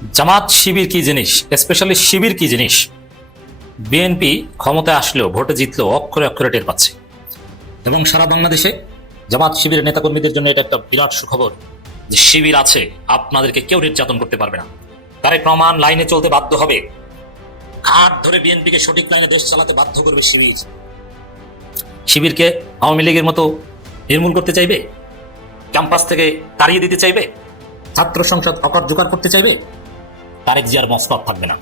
জামাত শিবির কি জিনিস, স্পেশালি শিবির কি জিনিস, বিএনপি ক্ষমতায় আসলেও ভোটে জিতলেও অক্ষরে অক্ষরে টের পাচ্ছে। এবং সারা বাংলাদেশে জামাত শিবিরের নেতাকর্মীদের জন্য এটা একটা বিরাট সুখবর যে শিবির আছে, আপনাদেরকে কেউ নির্যাতন করতে পারবে না। তারেক রহমান লাইনে চলতে বাধ্য হবে, হাত ধরে বিএনপিকে সঠিক লাইনে দেশ চালাতে বাধ্য করবে শিবির। শিবিরকে আওয়ামী লীগের মতো নির্মূল করতে চাইবে, ক্যাম্পাস থেকে তাড়িয়ে দিতে চাইবে, ছাত্র সংসদ অকার্যকর করতে চাইবে। তারেক জিয়ার মস্তক থাকবে না,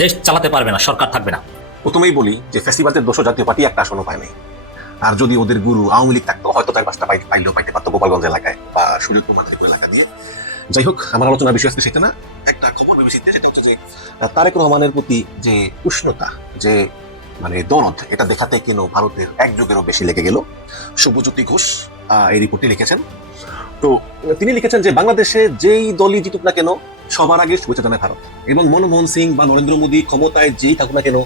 দেশ চালাতে পারবে না, সরকার থাকবে না। প্রথমেই বলি যে ফ্যাসিবাদের দোষ জাতীয় পার্টি একটা আসনও পায় নাই। আর যদি ওদের গুরু আওয়ামী লীগ থাকতো হয়তো তার পাঁচটা পাইলেও পাইতে পারতো গোপালগঞ্জ এলাকায় বা সুযোগপুর মাদারীপুর এলাকা দিয়ে। যাই হোক, আমার আলোচনার বিষয় আজকে সেটা না, একটা খবর বিবিসিতে, সেটা হচ্ছে যে তারেক রহমানের প্রতি যে উষ্ণতা, যে দরদ, এটা দেখাতে কেন ভারতের এক যুগেরও বেশি লেগে গেল। শুভজ্যোতি ঘোষ এই রিপোর্টটি লিখেছেন। তো তিনি লিখেছেন যে বাংলাদেশে যেই দলই জিতুক না কেন সবার আগে শুভেচ্ছা জানায় ভারত, এবং মনমোহন সিং বা নরেন্দ্র মোদী ক্ষমতায় যেই থাকুক না কেন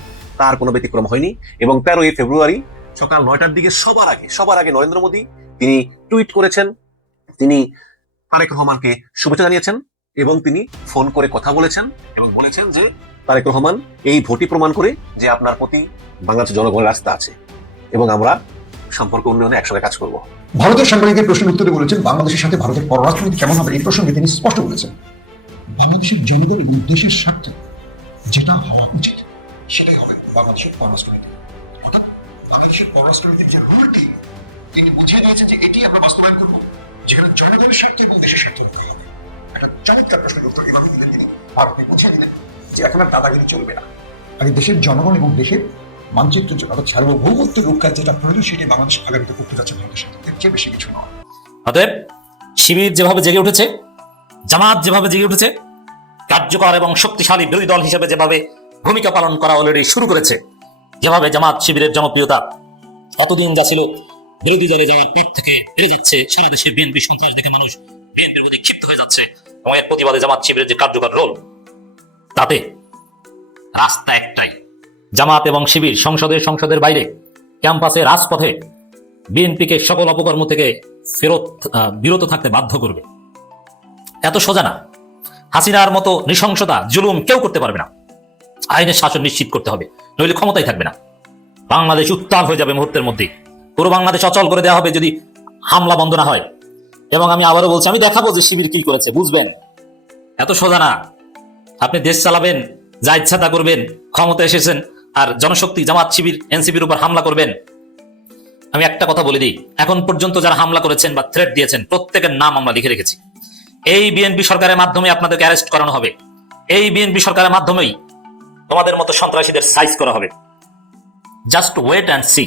তার কোনো ব্যতিক্রম হয়নি। এবং 13ই ফেব্রুয়ারি সকাল 9টার দিকে সবার আগে নরেন্দ্র মোদী তিনি টুইট করেছেন, তিনি তারেক রহমানকে শুভেচ্ছা জানিয়েছেন এবং তিনি ফোন করে কথা বলেছেন এবং বলেছেন যে তারেক রহমান, এই ভোটই প্রমাণ করে যে আপনার প্রতি বাংলাদেশের জনগণের রাস্তা আছে এবং আমরা সম্পর্ক উন্নয়নে একসাথে কাজ করব। ভারতের সাংবাদিকদের প্রশ্নের উত্তরে বলেছেন, বাংলাদেশের সাথে ভারতের পররাষ্ট্রনীতি কেমন হবে এই প্রসঙ্গে তিনি স্পষ্ট বলেছেন, বাংলাদেশের জনগণ এবং দেশের স্বার্থে যেটা হওয়া উচিত সেটাই হবে বাংলাদেশের পররাষ্ট্রনীতি। অর্থাৎ বাংলাদেশের পররাষ্ট্রনীতির যে রুলটি তিনি বুঝিয়ে দিয়েছেন যে এটি আমরা বাস্তবায়ন করবো, যেখানে জনগণের স্বার্থ এবং দেশের স্বার্থ হবে। একটা চমৎকার প্রশ্নের উত্তর এভাবে দিলেন তিনি, আর আপনি বুঝিয়ে দিলেন যে এখন আর দাদাগিরি চলবে না। আগে দেশের জনগণ এবং দেশের মানচিত্রের জন্য অর্থাৎ সার্বভৌমত্ব রক্ষার যেটা প্রয়োজন সেটাই বাংলাদেশ আগামীতে করতে যাচ্ছে ভারতের সাথে, এর চেয়ে বেশি কিছু নয়। অতএব শিবির যেভাবে জেগে উঠেছে, জামাত যেভাবে জেগে উঠেছে, কার্যকর এবং শক্তিশালী বিরোধী দল হিসেবে যেভাবে ভূমিকা পালন করা অলরেডি শুরু করেছে, যেভাবে জামাত শিবিরের জনপ্রিয়তা এতদিন যা ছিল বিরোধী দলে যাওয়ার পর থেকে বেড়ে যাচ্ছে, সারা দেশে বিএনপি সন্ত্রাস দেখে মানুষ বিএনপির প্রতি ক্ষিপ্ত হয়ে যাচ্ছে, এবং এর প্রতিবাদে জামাত শিবিরের যে কার্যকর রোল, তাতে রাস্তা একটাই, জামাত এবং শিবির সংসদের বাইরে, ক্যাম্পাসে, রাজপথে বিএনপিকে সকল অপকর্ম থেকে বিরত থাকতে বাধ্য করবে। এত সোজা না। হাসিনার মতো নৃশংসতা, জুলুম কেউ করতে পারবে না। আইনের শাসন নিশ্চিত করতে হবে, নইলে ক্ষমতাই থাকবে না। বাংলাদেশ উত্তাল হয়ে যাবে মুহূর্তের মধ্যেই। পুরো বাংলাদেশ অচল করে দেওয়া হবে যদি হামলা বন্ধ না হয়। এবং আমি আবারও বলছি, আমি দেখাবো যে শিবির কি করেছে, বুঝবেন। এত সোজা না। আপনি দেশ চালাবেন, যা ইচ্ছা তা করবেন, ক্ষমতা এসেছেন, আর জনশক্তি জামাত শিবির এনসিপির উপর হামলা করবেন। আমি একটা কথা বলে দিই, এখন পর্যন্ত যারা হামলা করেছেন বা থ্রেট দিয়েছেন প্রত্যেকের নাম আমরা লিখে রেখেছি। এই বিএনপি সরকারের মাধ্যমে আপনাদেরকে অ্যারেস্ট করানো হবে। এই বিএনপি সরকারের মাধ্যমেই তোমাদের মতো সন্ত্রাসীদের সাইজ করা হবে। Just wait and see.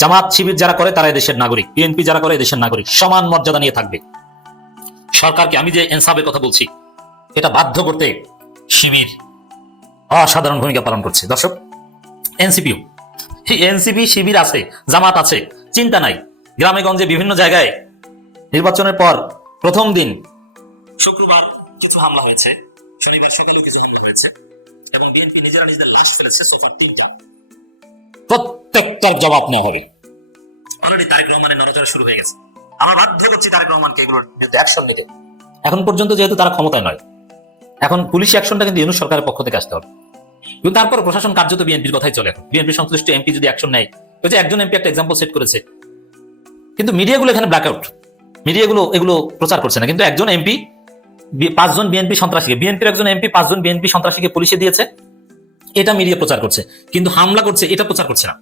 Jamaat Shibir যারা করে তারা দেশের নাগরিক, বিএনপি যারা করে দেশের নাগরিক, সমান মর্যাদা নিয়ে থাকবে। সরকারকে, আমি যে ইনসাফের কথা বলছি, এটা বাধ্য করতে শিবির অসাধারণ ভূমিকা পালন করছে। দর্শক, এনসিপি শিবির আছে, জামাত আছে, চিন্তা নাই। গ্রামে গঞ্জে বিভিন্ন জায়গায় নির্বাচনের পর প্রথম দিন শুক্রবার কিছু হামলা হয়েছে, শনিবার সকালেও কিছু হামলা হয়েছে, এবং বিএনপি নিজেরা নিজেদের লাশ ফেলেছে সোফার 3টা। প্রত্যেকটার জবাব নেওয়া হবে। অলরেডি তারেক রহমানের নড়াচড়া শুরু হয়ে গেছে। আমরা বাধ্য করছি তারেক রহমানকে এগুলোর বিরুদ্ধে অ্যাকশন নিতে। এখন পর্যন্ত যেহেতু তারা ক্ষমতায় নয়, এখন পুলিশি অ্যাকশনটা কিন্তু ইউনূস সরকারের পক্ষ থেকে আসতে হবে। কিন্তু তারপর প্রশাসন কার্যত বিএনপির কথাই চলে। এখন বিএনপি সংশ্লিষ্ট এমপি যদি অ্যাকশন নেয়, ওই যে একজন এমপি একটা এক্সাম্পল সেট করেছে, কিন্তু মিডিয়াগুলো এখানে ব্ল্যাকআউট, মিডিয়াগুলো এগুলো প্রচার করছে না। কিন্তু একজন এমপি 5 জন বিএনপি সন্ত্রাসীকে, বিএনপির একজন এমপি 5 জন বিএনপি সন্ত্রাসীকে পুলিশে দিয়েছে, এটা মিডিয়া প্রচার করছে, কিন্তু হামলা করছে এটা প্রচার করছে না।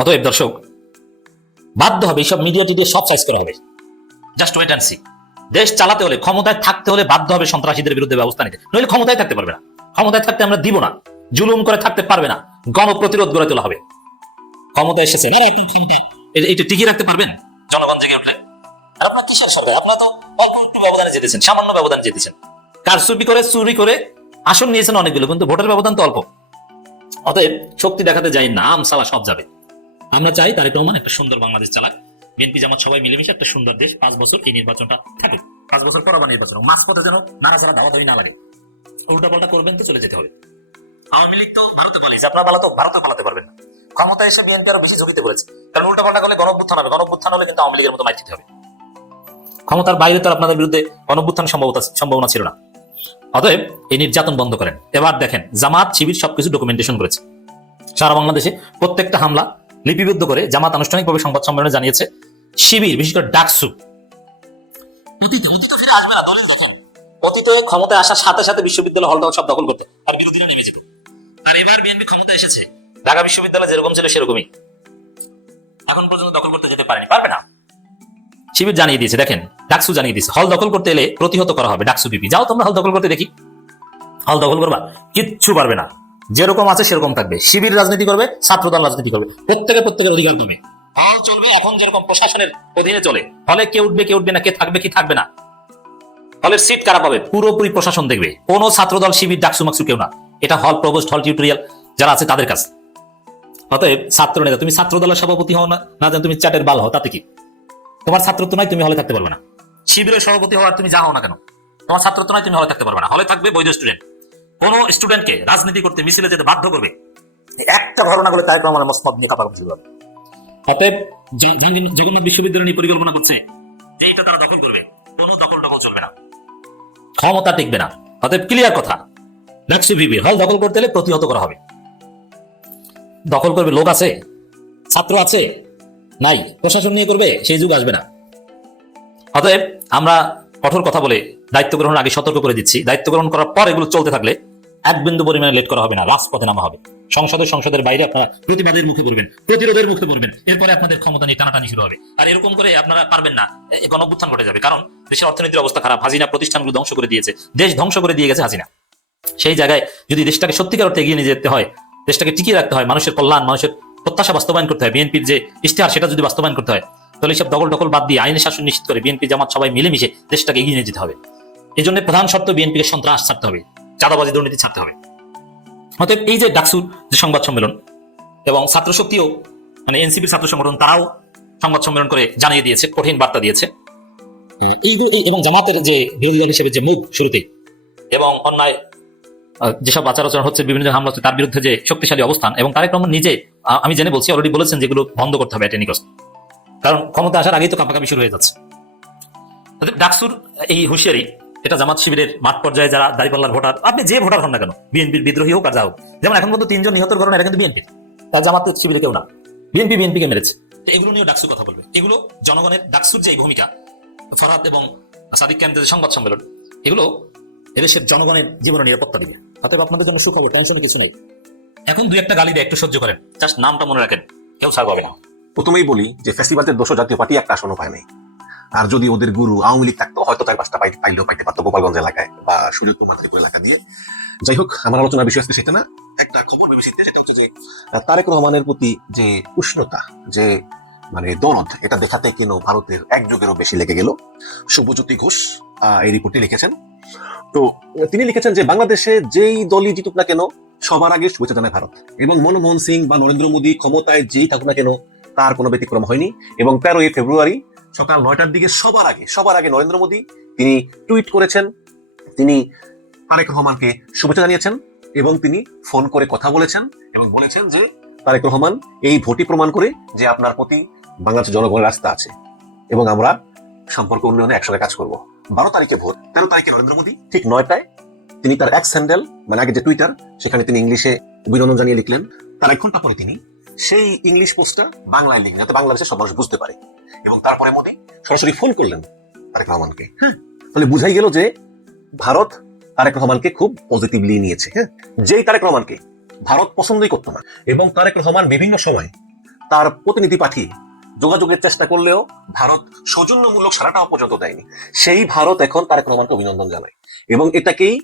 অতএব দর্শক, বাধ্য হবে এইসব মিডিয়া টিডিয়া সব সাইজ করা হবে। Just wait and see. দেশ চালাতে হলে, ক্ষমতায় থাকতে হলে বাধ্য হবে সন্ত্রাসীদের বিরুদ্ধে ব্যবস্থা নিতে, নইলে ক্ষমতায় থাকতে পারবে না। ক্ষমতায় থাকতে আমরা দিব না, জুলুম করে থাকতে পারবে না, গণপ্রতিরোধ গড়ে তোলা হবে। ক্ষমতা এসেছে না, এটা টিকিয়ে রাখতে পারবেন জনগণ জেগে উঠলে? আর আপনার কিসের সরকার? আপনারা তো অল্প একটু ব্যবধানে জিতেছেন, সামান্য ব্যবধানে জিতেছেন। কারচুপি করে, চুরি করে আসন নিয়েছেন অনেকগুলো, কিন্তু ভোটের ব্যবধান তো অল্প। অতএব শক্তি দেখাতে যাই, নাম সালা সব যাবে। আমরা চাই তারেক রহমান একটা সুন্দর বাংলাদেশ চালাক, বিএনপি জামাত সবাই মিলেমিশে একটা সুন্দর দেশ, 5 বছর এই নির্বাচনটা থাকুক, 5 বছর পর আবার নির্বাচন, মাঝপথে যেন নাড়াচাড়া দাওয়াদারি না লাগে। উল্টা পাল্টা করবেন তো চলে যেতে হবে। আওয়ামী লীগ তো ভারতে পালিয়েছে, আপনারা ভারতে পালাতে পারবেন না। ক্ষমতা এসে বিএনপি আরো বেশি ঝুঁকিতে পড়েছে, কারণ উল্টা পাল্টা করলে গণঅভ্যুত্থান হবে, গণঅভ্যুত্থান হলে কিন্তু আওয়ামী লীগের মতো মাইর খেতে হবে। ক্ষমতার বাইরে তো আপনাদের বিরুদ্ধে গণঅভ্যুত্থান সম্ভাবনা ছিল না। অতএব এই নির্যাতন বন্ধ করেন। এবার দেখেন জামাত শিবির সবকিছু ডকুমেন্টেশন করেছে। সারা বাংলাদেশে প্রত্যেকটা হামলা লিপিবদ্ধ করে জামাত আনুষ্ঠানিকভাবে সংবাদ সম্মেলনে জানিয়েছে। শিবির বিশেষ করে ডাকসু অতীতে ক্ষমতায় আসার সাথে সাথে বিশ্ববিদ্যালয় হল সব দখল করতে আর বিরোধীরা নেমে যেত। আর এবার বিএনপি ক্ষমতা এসেছে, ঢাকা বিশ্ববিদ্যালয় যেরকম ছিল সেরকমই এখন পর্যন্ত দখল করতে যেতে পারেনি, পারবে না। শিবির জানিয়ে দিয়েছে, দেখেন ডাকসু জানিয়ে দিয়েছে হল দখল করতে এলে প্রতিহত করা হবে। ডাকসু বিপি যাও তোমরা হল দখল করতে, দেখি হল দখল করবা, কিচ্ছু পারবে না, যেরকম আছে সেরকম থাকবে। শিবির রাজনীতি করবে, ছাত্রদল রাজনীতি করবে, প্রত্যেকের অধিকার পাবে। হল চলবে এখন যেরকম প্রশাসনের অধীনে চলে, হলে কে উঠবে কে উঠবে না, কে থাকবে কি থাকবে না, হলের সিট কারা পাবে পুরোপুরি প্রশাসন দেখবে। কোনো ছাত্রদল শিবির ডাকসু মাকসু কেউ না, এটা হল প্রভোস্ট হল টিউটোরিয়াল যারা আছে তাদের কাছে। অতএব ছাত্র নেতা, তুমি ছাত্র দলের সভাপতি হও না জান তুমি চ্যাটের বাল হও, তাতে কি? তোমার ছাত্রত্ব নয়, তুমি হলে থাকতে পারবে না। শিবিরের সভাপতি হওয়ার তুমি যা হও না কেন, তোমার ছাত্রত্ব নয়, তুমি হলে থাকতে পারবে না। হলে থাকবে বৈধ স্টুডেন্ট। কোন স্টুডেন্টকে রাজনীতি করতে মিছিলে যেতে বাধ্য করবে একটা ঘটনা বলে তাই আমার মসনদ নিয়ে কাপাকাপি শুরু হবে। অতএব জগন্নাথ বিশ্ববিদ্যালয় নিয়ে পরিকল্পনা করছে যে এটা তারা দখল করবে, কোনো দখল চলবে না, ক্ষমতা টিকবে না। অতএব ক্লিয়ার কথা, ডাকসু বিবি হল দখল করতে হলে প্রতিহত করা হবে। দখল করবে লোক আছে, ছাত্র আছে, নাই, প্রশাসন নিয়ে করবে, সেই যুগ আসবে না। অতএব আমরা কঠোর কথা বলে দায়িত্ব গ্রহণের আগে সতর্ক করে দিচ্ছি, দায়িত্ব গ্রহণ করার পর এগুলো চলতে থাকলে এক বিন্দু পরিমাণে লেট করা হবে না, রাজপথে নামা হবে। সংসদের বাইরে আপনারা প্রতিবাদের মুখে পড়বেন, প্রতিরোধের মুখে পড়বেন, এরপরে আপনাদের ক্ষমতা নিয়ে টানাটানি শুরু হবে। আর এরকম করে আপনারা পারবেন না, গণঅভ্যুত্থান ঘটে যাবে। কারণ দেশের অর্থনীতির অবস্থা খারাপ, হাসিনা প্রতিষ্ঠানগুলো ধ্বংস করে দিয়েছে, দেশ ধ্বংস করে দিয়ে গেছে হাসিনা। সেই জায়গায় যদি দেশটাকে সত্যিকার অর্থে এগিয়ে নিয়ে যেতে হয়, দেশটাকে টিকিয়ে রাখতে হয়, মানুষের কল্যাণ, মানুষের প্রত্যাশা বাস্তবায়ন করতে হয়, বিএনপির যে ইশতেহার সেটা যদি বাস্তবায়ন করতে হয়, তাহলে সব দখল বাদ দিয়ে আইনের শাসন নিশ্চিত করে বিএনপি জামাত সবাই মিলেমিশে দেশটাকে এগিয়ে নিয়ে যেতে হবে। এই জন্য প্রধান শর্ত বিএনপিকে সন্ত্রাস ছাড়তে হবে, চাঁদাবাজি দুর্নীতি ছাড়তে হবে। অতএব এই যে ডাকসুর যে সংবাদ সম্মেলন এবং ছাত্র শক্তিও মানে এনসিপির ছাত্র সংগঠন তারাও সংবাদ সম্মেলন করে জানিয়ে দিয়েছে, কঠিন বার্তা দিয়েছে। এবং জামাতের যে বিরোধী দল হিসেবে যে মুখ শুরুতেই এবং অন্যায় যেসব আচার আচরণ হচ্ছে, বিভিন্ন হামলা হচ্ছে, তার বিরুদ্ধে যে শক্তিশালী অবস্থান, এবং তারেক রহমান নিজে আমি জেনে বলছি অলরেডি বলেছেন যেগুলো বন্ধ করতে হবে এটেনিকস, কারণ ক্ষমতা আসার আগেই তো কাপাকাপি শুরু হয়ে যাচ্ছে। ডাকসুর এই হুঁশিয়ারি এটা জামাত শিবিরের মাঠ পর্যায়ে যারা দাঁড়িপাল্লার ভোটার, আপনি যে ভোটার হন না কেন, বিএনপির বিদ্রোহী হোক আর যা হোক, যেমন এখন পর্যন্ত 3 জন নিহতের ঘটনা এটা কিন্তু বিএনপির, তার জামাতের শিবিরে কেউ না, বিএনপিকে মেরেছে। এগুলো নিয়ে ডাকসু কথা বলবে, এগুলো জনগণের ডাকসুর যে ভূমিকা, ফরহাদ এবং সাদিক ক্যাম্পের সংবাদ সম্মেলন, এগুলো এদেশের জনগণের জীবনের নিরাপত্তা দিবে। অতএব আপনাদের জন্য সুখ হবে, টেনশনে কিছু নেই। এখন 2-1টা গালি দিয়ে একটু সহ্য করেন, জাস্ট নামটা মনে রাখেন, কেউ ছাড় পাবে না। প্রথমেই বলি যে ফ্যাসিবাদের দোষ জাতীয় পার্টি একটা আসনও পায় নাই। আর যদি ওদের গুরু আওয়ামী লীগ থাকতো হয়তো 4-5টা পাইলেও পাইতে পারতো গোপালগঞ্জ এলাকায় বা সুযোগপুর মাদারীপুর এলাকা দিয়ে। যাই হোক, আমার আলোচনার বিষয় আজকে সেটা না। একটা খবর বিবিসিতে, সেটা হচ্ছে যে তারেক রহমানের প্রতি যে উষ্ণতা, যে মানে দরদ, এটা দেখাতে কেন ভারতের 1 যুগেরও বেশি লেগে গেল। শুভজ্যোতি ঘোষ এই রিপোর্টে লিখেছেন। তো তিনি লিখেছেন যে বাংলাদেশে যেই দলই জিতুক না কেন সবার আগে শুভেচ্ছা জানায় ভারত, এবং মনমোহন সিং বা নরেন্দ্র মোদী ক্ষমতায় যেই থাকুক না কেন তার কোনো ব্যতিক্রম হয়নি। এবং 13ই ফেব্রুয়ারি সকাল 9টার দিকে সবার আগে নরেন্দ্র মোদী তিনি টুইট করেছেন, তিনি তারেক রহমানকে শুভেচ্ছা জানিয়েছেন এবং তিনি ফোন করে কথা বলেছেন এবং বলেছেন যে তারেক রহমান, এই ভোটই প্রমাণ করে যে আপনার প্রতি বাংলাদেশের জনগণের রাস্তা আছে এবং আমরা সম্পর্ক উন্নয়নে একসঙ্গে কাজ করব। 12 তারিখে ভোট, 13 তারিখে নরেন্দ্র মোদী ঠিক 9টায় তিনি তার এক্স হ্যান্ডেল, মানে আগে যে টুইটার, সেখানে তিনি ইংলিশে অভিনন্দন জানিয়ে লিখলেন। তার 1 ঘন্টা পরে তিনি সেই ইংলিশ পোস্টটা বাংলায় লিখলেন যাতে বাংলাদেশের সব মানুষ বুঝতে পারে, এবং তারপরে মোদী সরাসরি ফোন করলেন তারেক রহমানকে। হ্যাঁ, তাহলে বুঝাই গেল যে ভারত তারেক রহমানকে খুব পজিটিভলি নিয়েছে। হ্যাঁ, যেই তারেক রহমানকে ভারত পছন্দই করতো না, এবং তারেক রহমান বিভিন্ন সময় তার প্রতিনিধি পাঠিয়ে যোগাযোগের চেষ্টা করলেও ভারত সৌজন্যমূলক সারাটাও পর্যন্ত দেয়নি, সেই ভারত এখন তারেক রহমানকে অভিনন্দন জানায়, এবং এটাকেই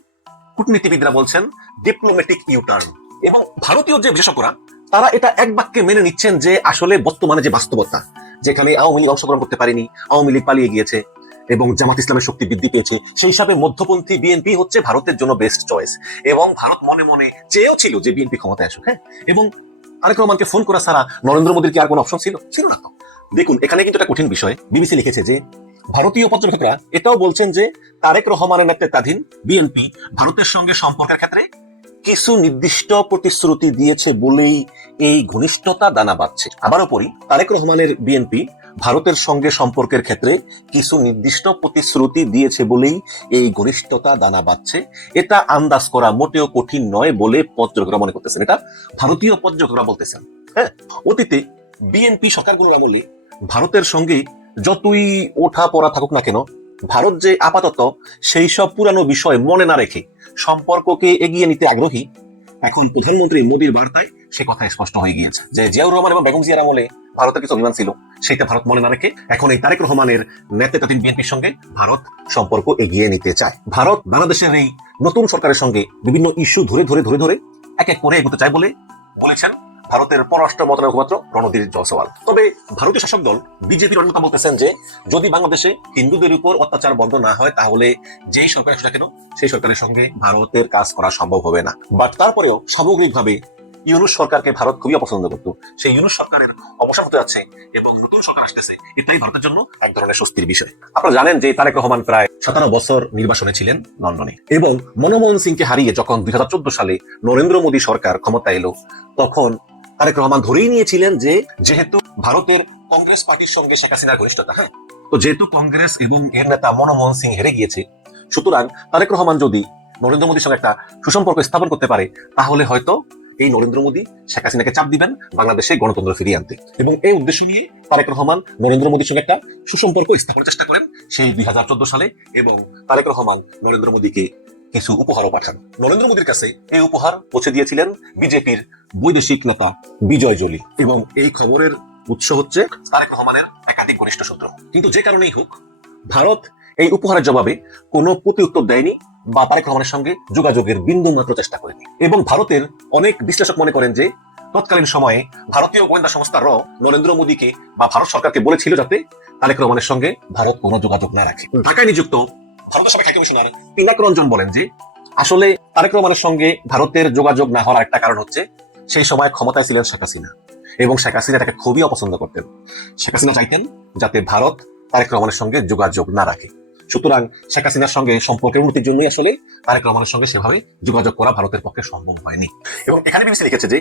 কূটনীতিবিদরা বলছেন ডিপ্লোম্যাটিক ইউটার্ন। এবং ভারতীয় যে বিশেষজ্ঞরা তারা এটা এক বাক্যে মেনে নিচ্ছেন যে আসলে বর্তমানে যে বাস্তবতা, যেখানে আওয়ামী লীগ অংশগ্রহণ করতে পারেনি, আওয়ামী লীগ পালিয়ে গিয়েছে এবং জামাত ইসলামের শক্তি বৃদ্ধি পেয়েছে, সেই হিসাবে মধ্যপন্থী বিএনপি হচ্ছে ভারতের জন্য বেস্ট চয়েস। এবং ভারত মনে মনে চেয়েও ছিল যে বিএনপি ক্ষমতায় আসুক। হ্যাঁ, এবং তারেক রহমানকে ফোন করা ছাড়া নরেন্দ্র মোদীর কি আর কোনো অপশন ছিল না তো। দেখুন, এখানে কিন্তু একটা কঠিন বিষয়। বিবিসি লিখেছে যে ভারতীয় পর্যবেক্ষকরা এটাও বলছেন যে তারেক রহমানের নেতৃত্বাধীন বিএনপি ভারতের সঙ্গে সম্পর্কের ক্ষেত্রে কিছু নির্দিষ্ট প্রতিশ্রুতি দিয়েছে বলেই এই ঘনিষ্ঠতা দানা বাঁধছে। আবারও পড়ি, তারেক রহমানের বিএনপি ভারতের সঙ্গে সম্পর্কের ক্ষেত্রে কিছু নির্দিষ্ট প্রতিশ্রুতি দিয়েছে বলেই এই ঘনিষ্ঠতা দানা বাঁধছে, এটা আন্দাজ করা মোটেও কঠিন নয় বলে পর্যবেক্ষকরা মনে করতেছেন। এটা ভারতীয় পর্যবেক্ষকরা বলতেছেন। হ্যাঁ, অতীতে বিএনপি সরকারগুলোর আমলে ভারতের সঙ্গে যতই ওঠা পড়া থাকুক না কেন, ভারত যে আপাতত সেই সব পুরানো বিষয় মনে না রেখে সম্পর্ককে এগিয়ে নিতে আগ্রহী, এখন প্রধানমন্ত্রী মোদীর বার্তায় সে কথা স্পষ্ট হয়ে গিয়েছে যে জিয়াউর রহমান এবং বেগম জিয়ার আমলে ভারতের কিছু অভিমান ছিল, সেটা ভারত মনে না রেখে এখন এই তারেক রহমানের নেতৃত্বাধীন বিএনপির সঙ্গে ভারত সম্পর্ক এগিয়ে নিতে চায়। ভারত বাংলাদেশের এই নতুন সরকারের সঙ্গে বিভিন্ন ইস্যু ধরে ধরে ধরে ধরে এক এক করে এগোতে চায় বলে বলেছেন ভারতের পররাষ্ট্র মন্ত্রণালয়ের মুখপাত্র রণধীর জয়সওয়াল। তবে ভারতীয় শাসক দল বিজেপির অন্যতম বলতেছেন যে যদি বাংলাদেশে হিন্দুদের উপর অত্যাচার বন্ধ না হয় তাহলে যেই সরকার আসে না কেন সেই সরকারের সঙ্গে ভারতের কাজ করা সম্ভব হবে না। বাট তারপরেও সামগ্রিকভাবে ইউনূস সরকারকে ভারত খুবই অপছন্দ করত। সেই ইউনূস সরকারের অবসান হতে যাচ্ছে এবং নতুন সরকার আসতেছে, এটাই ভারতের জন্য এক ধরনের স্বস্তির বিষয়। আপনারা জানেন যে তারেক রহমান প্রায় 17 বছর নির্বাসনে ছিলেন লন্ডনে, এবং মনমোহন সিংকে হারিয়ে যখন 2014 সালে নরেন্দ্র মোদী সরকার ক্ষমতা এলো, তখন তারেক রহমান ধরেই নিয়েছিলেন যে যেহেতু ভারতের কংগ্রেস পার্টির সঙ্গে শেখ হাসিনার ঘনিষ্ঠতা, তো যেহেতু কংগ্রেস এবং এর নেতা মনমোহন সিং হেরে গিয়েছে, সুতরাং তারেক রহমান যদি নরেন্দ্র মোদীর সঙ্গে একটা সুসম্পর্ক স্থাপন করতে পারে তাহলে হয়তো এই নরেন্দ্র মোদী শেখ হাসিনাকে চাপ দিবেন বাংলাদেশে গণতন্ত্র ফিরিয়ে আনতে। এবং এই উদ্দেশ্য নিয়ে তারেক রহমান নরেন্দ্র মোদীর সঙ্গে একটা সুসম্পর্ক স্থাপনের চেষ্টা করেন সেই 2014 সালে, এবং তারেক রহমান নরেন্দ্র মোদীকে কিছু উপহারও পাঠান। নরেন্দ্র মোদীর কাছে এই উপহার পৌঁছে দিয়েছিলেন বিজেপির বৈদেশিক নেতা বিজয় জলি, এবং এই খবরের উৎস হচ্ছে তারেক রহমানের একাধিক ঘনিষ্ঠ সূত্র। কিন্তু যে কারণেই হোক, ভারত এই উপহারের জবাবে কোনো প্রতি উত্তর দেয়নি বা তারেক রহমানের সঙ্গে যোগাযোগের বিন্দু মাত্র চেষ্টা করেনি। এবং ভারতের অনেক বিশ্লেষক মনে করেন যে তৎকালীন সময়ে ভারতীয় গোয়েন্দা সংস্থা র নরেন্দ্র মোদীকে বা ভারত সরকারকে বলেছিল যাতে তারেক রহমানের সঙ্গে ভারত কোনো যোগাযোগ না রাখে। ঢাকায় নিযুক্ত ভারতের সাবেক হাইকমিশনার পিনাক রঞ্জন বলেন যে আসলে তারেক রহমানের সঙ্গে ভারতের যোগাযোগ না হওয়ার একটা কারণ হচ্ছে সেই সময় ক্ষমতায় ছিলেন শেখ হাসিনা, এবং শেখ হাসিনা তাকে খুবই অপছন্দ করতেন। শেখ হাসিনা চাইতেন যাতে ভারত তারেক রহমানের সঙ্গে যোগাযোগ না রাখে। সুতরাং শেখ হাসিনার সঙ্গে সম্পর্কের উন্নতির জন্যই আসলে তারেক রহমানের সঙ্গে সেভাবে যোগাযোগ করা ভারতের পক্ষে সম্ভব হয়নি। এবং এখানে বিবিসি লিখেছে যে